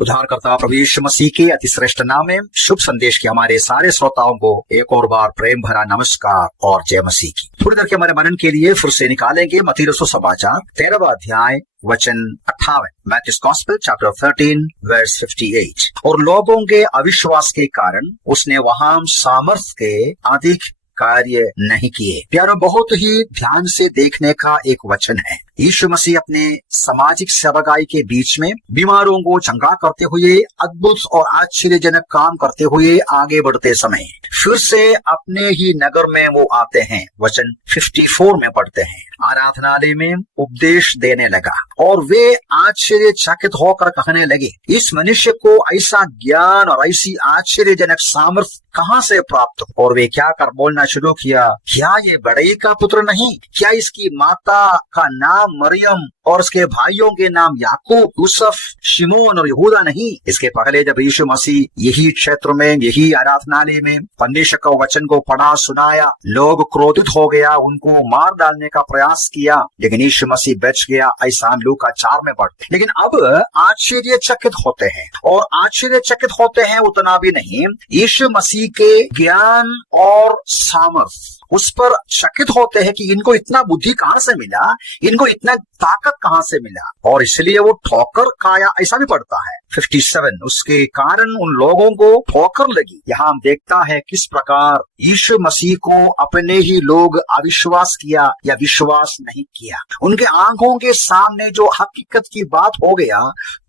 उद्धारकर्ता प्रभु यीशु मसीह के अति श्रेष्ठ नाम में शुभ संदेश के हमारे सारे श्रोताओं को एक और बार प्रेम भरा नमस्कार और जय मसीह की। थोड़ी देर के हमारे मनन के लिए फिर से निकालेंगे मत्ती रसू समाचार 13वां अध्याय वचन 58, मैथ्यूज गॉस्पेल चैप्टर 13 वर्स 58। और लोगों के अविश्वास के कारण उसने वहां सामर्थ्य के अधिक कार्य नहीं किए। प्यारों, बहुत ही ध्यान से देखने का एक वचन है। यीशु मसीह अपने सामाजिक सेवकाई के बीच में बीमारों को चंगा करते हुए, अद्भुत और आश्चर्यजनक काम करते हुए आगे बढ़ते समय फिर से अपने ही नगर में वो आते हैं। वचन 54 में पढ़ते हैं, आराधनालय में उपदेश देने लगा और वे आश्चर्यचकित होकर कहने लगे, इस मनुष्य को ऐसा ज्ञान और ऐसी आश्चर्यजनक सामर्थ्य कहाँ से प्राप्त हो? और वे क्या कर बोलना शुरू किया, क्या ये बड़ई का पुत्र नहीं? क्या इसकी माता का नाम मरियम और उसके भाइयों के नाम याकूब, यूसुफ, शिमोन और यहूदा नहीं? इसके पहले जब यीशु मसीह यही क्षेत्र में, यही आराधनालय में परमेश्वर का वचन को पढ़ा सुनाया, लोग क्रोधित हो गया, उनको मार डालने का प्रयास किया, लेकिन यीशु मसीह बच गया। ऐसा लूका 4 में पढ़ते। लेकिन अब आश्चर्यचकित होते हैं, और आश्चर्यचकित होते हैं उतना भी नहीं, यीशु मसीह के ज्ञान और सामर्थ उस पर चकित होते हैं कि इनको इतना बुद्धि कहाँ से मिला, इनको इतना ताकत कहाँ से मिला, और इसलिए वो ठोकर खाया, ऐसा भी पड़ता है 57। उसके कारण उन लोगों को ठोकर लगी। यहाँ हम देखता है किस प्रकार यीशु मसीह को अपने ही लोग अविश्वास किया या विश्वास नहीं किया। उनके आंखों के सामने जो हकीकत की बात हो गया,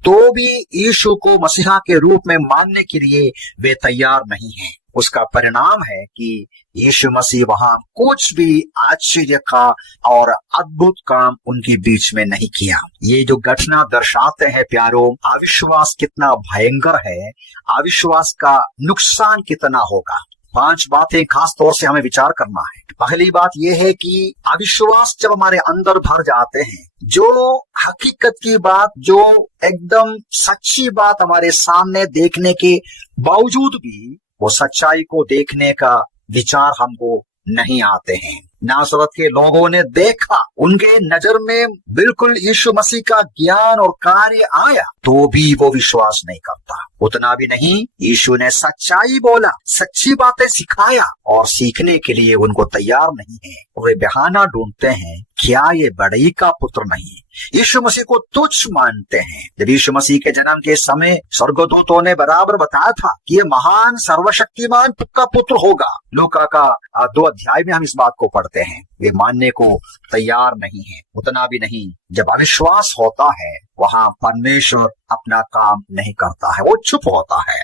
तो भी यीशु को मसीहा के रूप में मानने के लिए वे तैयार नहीं हैं। उसका परिणाम है कि यीशु मसीह वहां कुछ भी आश्चर्य का और अद्भुत काम उनके बीच में नहीं किया। ये जो घटना दर्शाते हैं प्यारों, अविश्वास कितना भयंकर है, अविश्वास का नुकसान कितना होगा। 5 बातें खास तौर से हमें विचार करना है। पहली बात यह है कि अविश्वास जब हमारे अंदर भर जाते हैं, जो हकीकत की बात, जो एकदम सच्ची बात हमारे सामने देखने के बावजूद भी वो सच्चाई को देखने का विचार हमको नहीं आते हैं। नासरत के लोगों ने देखा, उनके नजर में बिल्कुल यीशु मसीह का ज्ञान और कार्य आया, तो भी वो विश्वास नहीं करता। उतना भी नहीं, यीशु ने सच्चाई बोला, सच्ची बातें सिखाया, और सीखने के लिए उनको तैयार नहीं है। वे बहाना ढूंढते हैं, क्या ये बड़ई का पुत्र नहीं? यीशु मसीह को तुच्छ मानते हैं। जब यीशु मसीह के जन्म के समय स्वर्गदूतों ने बराबर बताया था कि ये महान सर्वशक्तिमान का पुत्र होगा, लूका का 2 अध्याय में हम इस बात को पढ़ते हैं, वे मानने को तैयार नहीं है। उतना भी नहीं, जब अविश्वास होता है वहां परमेश्वर अपना काम नहीं करता है, वो चुप होता है।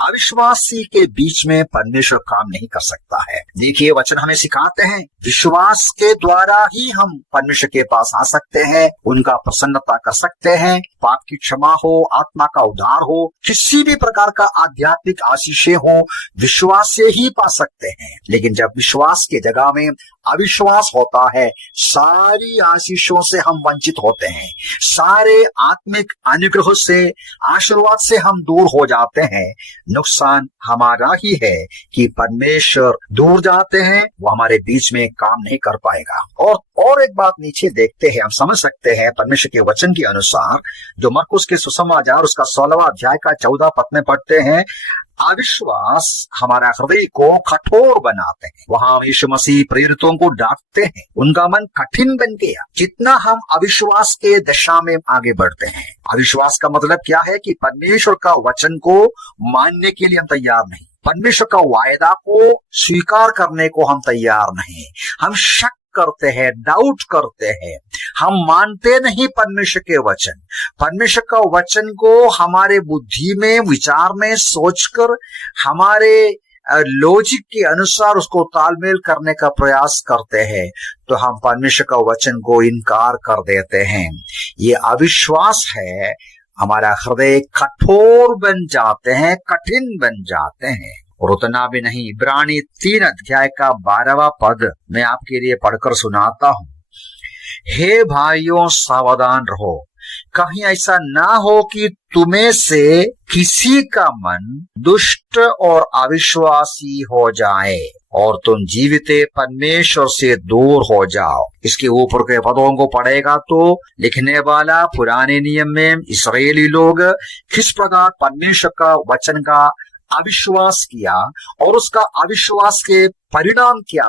अविश्वासी के बीच में परमेश्वर काम नहीं कर सकता है। देखिए, वचन हमें सिखाते हैं, विश्वास के द्वारा ही हम परमेश्वर के पास आ सकते हैं, उनका प्रसन्नता कर सकते हैं। पाप की क्षमा हो, आत्मा का उद्धार हो, किसी भी प्रकार का आध्यात्मिक आशीषें हो, विश्वास से ही पा सकते हैं। लेकिन जब विश्वास के जगह में अविश्वास होता है, सारी आशीषों से हम वंचित होते हैं, सारे आत्मिक अनुग्रह से, आशीर्वाद से हम दूर हो जाते हैं। नुकसान हमारा ही है कि परमेश्वर दूर जाते हैं, वो हमारे बीच में काम नहीं कर पाएगा। और एक बात नीचे देखते हैं, हम समझ सकते हैं परमेश्वर के वचन के अनुसार, जो मरकुस के सुसमाचार उसका 16वां अध्याय का 14 पद में पढ़ते हैं, अविश्वास हमारा हृदय को कठोर बनाते हैं। वहां यीशु मसीह प्रेरितों को डांटते हैं, उनका मन कठिन बन गया। जितना हम अविश्वास के दिशा में आगे बढ़ते हैं, अविश्वास का मतलब क्या है कि परमेश्वर का वचन को मानने के लिए हम तैयार नहीं, परमेश्वर का वायदा को स्वीकार करने को हम तैयार नहीं, हम शक करते हैं, डाउट करते हैं, हम मानते नहीं परमेश्वर के वचन। परमेश्वर का वचन को हमारे बुद्धि में, विचार में सोचकर, हमारे लॉजिक के अनुसार उसको तालमेल करने का प्रयास करते हैं, तो हम परमेश्वर का वचन को इनकार कर देते हैं। ये अविश्वास है, हमारा हृदय कठोर बन जाते हैं, कठिन बन जाते हैं। और उतना भी नहीं, इब्रानी 3 अध्याय का 12वां पद मैं आपके लिए पढ़कर सुनाता हूं। हे भाइयों, सावधान रहो, कहीं ऐसा ना हो कि तुम्हें से किसी का मन दुष्ट और अविश्वासी हो जाए और तुम जीविते परमेश्वर से दूर हो जाओ। इसके ऊपर के पदों को पढ़ेगा तो लिखने वाला पुराने नियम में इस्राएली लोग किस प्रकार परमेश्वर का वचन का अविश्वास किया और उसका अविश्वास के परिणाम क्या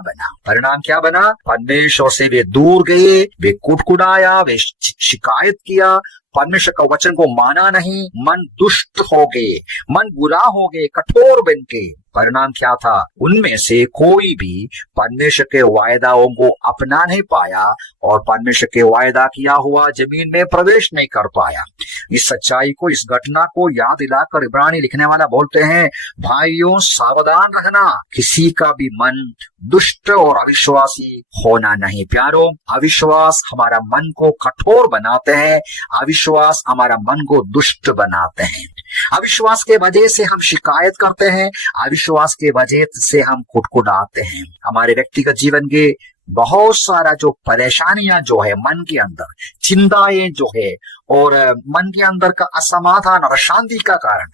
बना। परमेश्वर से वे दूर गए, वे कुड़कुड़ाया, वे शिकायत किया, परमेश्वर का वचन को माना नहीं, मन दुष्ट हो गए, मन बुरा हो गए, कठोर बन के। परिणाम क्या था? उनमें से कोई भी परमेश्वर के वायदाओं को अपना नहीं पाया और परमेश्वर के वायदा किया हुआ जमीन में प्रवेश नहीं कर पाया। इस सच्चाई को, इस घटना को याद दिलाकर इब्रानी लिखने वाला बोलते हैं, भाइयों सावधान रहना, किसी का भी मन दुष्ट और अविश्वासी होना नहीं। प्यारों, अविश्वास हमारा मन को कठोर बनाते हैं, अविश्वास हमारा मन को दुष्ट बनाते हैं। अविश्वास के वजह से हम शिकायत करते हैं, अविश्वास के वजह से हम कुड़कुड़ाते हैं। हमारे व्यक्तिगत जीवन के बहुत सारा जो परेशानियां जो है मन के अंदर, चिंताएं जो है और मन के अंदर का असमाधान और अशांति का कारण,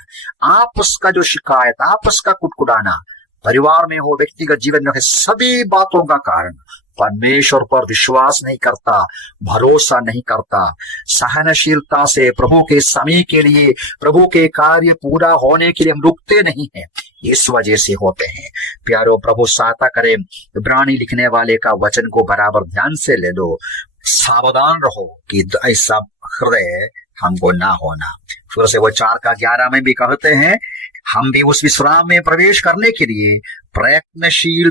आपस का जो शिकायत, आपस का कुड़कुड़ाना, परिवार में हो, व्यक्तिगत जीवन में हो, सभी बातों का कारण परमेश्वर पर विश्वास नहीं करता, भरोसा नहीं करता, सहनशीलता से प्रभु के समय के लिए, प्रभु के कार्य पूरा होने के लिए हम रुकते नहीं हैं, इस वजह से होते हैं। प्यारो, प्रभु सहायता करे, इब्रानी लिखने वाले का वचन को बराबर ध्यान से ले लो। सावधान रहो कि ऐसा हृदय हमको ना होना। फिर से वो 4:11 में भी कहते हैं, हम भी उस विश्राम में प्रवेश करने के लिए प्रयत्नशील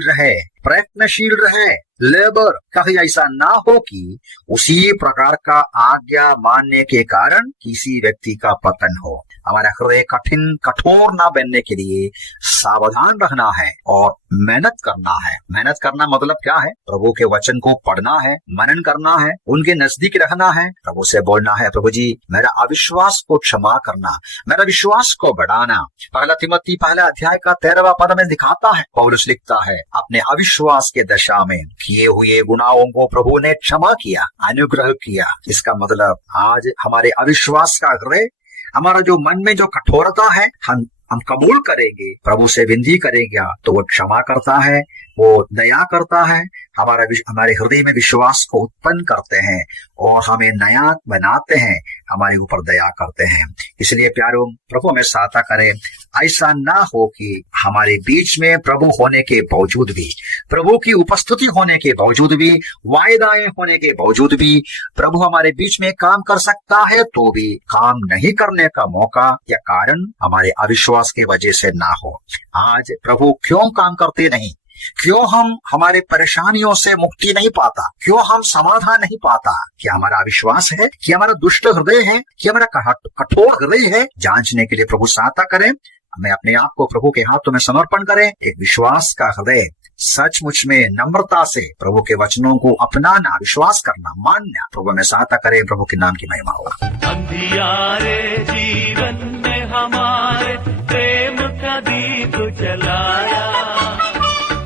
रहे, लेबर, कहीं ऐसा ना हो कि उसी प्रकार का आज्ञा मानने के कारण किसी व्यक्ति का पतन हो। हमारा हृदय कठोर ना बनने के लिए सावधान रहना है और मेहनत करना है। मेहनत करना मतलब क्या है? प्रभु के वचन को पढ़ना है, मनन करना है, उनके नजदीक रहना है, प्रभु से बोलना है, प्रभु जी मेरा अविश्वास को क्षमा करना, मेरा विश्वास को बढ़ाना। 1 तिमोथी 1 अध्याय का 13वां पद में दिखाता है, पौलुस लिखता है, अपने अविश्वास के दशा में किए हुए गुनाहों को प्रभु ने क्षमा किया, अनुग्रह किया। इसका मतलब आज हमारे अविश्वास का हृदय, हमारा जो मन में जो कठोरता है, हम कबूल करेंगे, प्रभु से विनती करेंगे तो वो क्षमा करता है, वो दया करता है, हमारे हृदय में विश्वास को उत्पन्न करते हैं और हमें नया बनाते हैं, हमारे ऊपर दया करते हैं। इसलिए प्यारों, प्रभु हमें सहायता करे, ऐसा ना हो कि हमारे बीच में प्रभु होने के बावजूद भी, प्रभु की उपस्थिति होने के बावजूद भी, वायदाएं होने के बावजूद भी, प्रभु हमारे बीच में काम कर सकता है तो भी काम नहीं करने का मौका या कारण हमारे अविश्वास की वजह से ना हो। आज प्रभु क्यों काम करते नहीं? क्यों हम हमारे परेशानियों से मुक्ति नहीं पाता? क्यों हम समाधान नहीं पाता? क्या हमारा अविश्वास है? क्या हमारा दुष्ट हृदय है? क्या हमारा कठोर हृदय है? जांचने के लिए प्रभु सहायता करें। हमें अपने आप को प्रभु के हाथों में समर्पण करें। एक विश्वास का हृदय, सचमुच में नम्रता से प्रभु के वचनों को अपनाना, विश्वास करना, मानना। प्रभु में सहायता करें। प्रभु के नाम की महिमा हो। अंधियारे जीवन में हमारे प्रेम का दीप जलाया,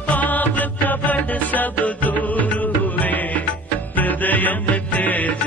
पाप कपट सब दूर हुए, हृदय में तेज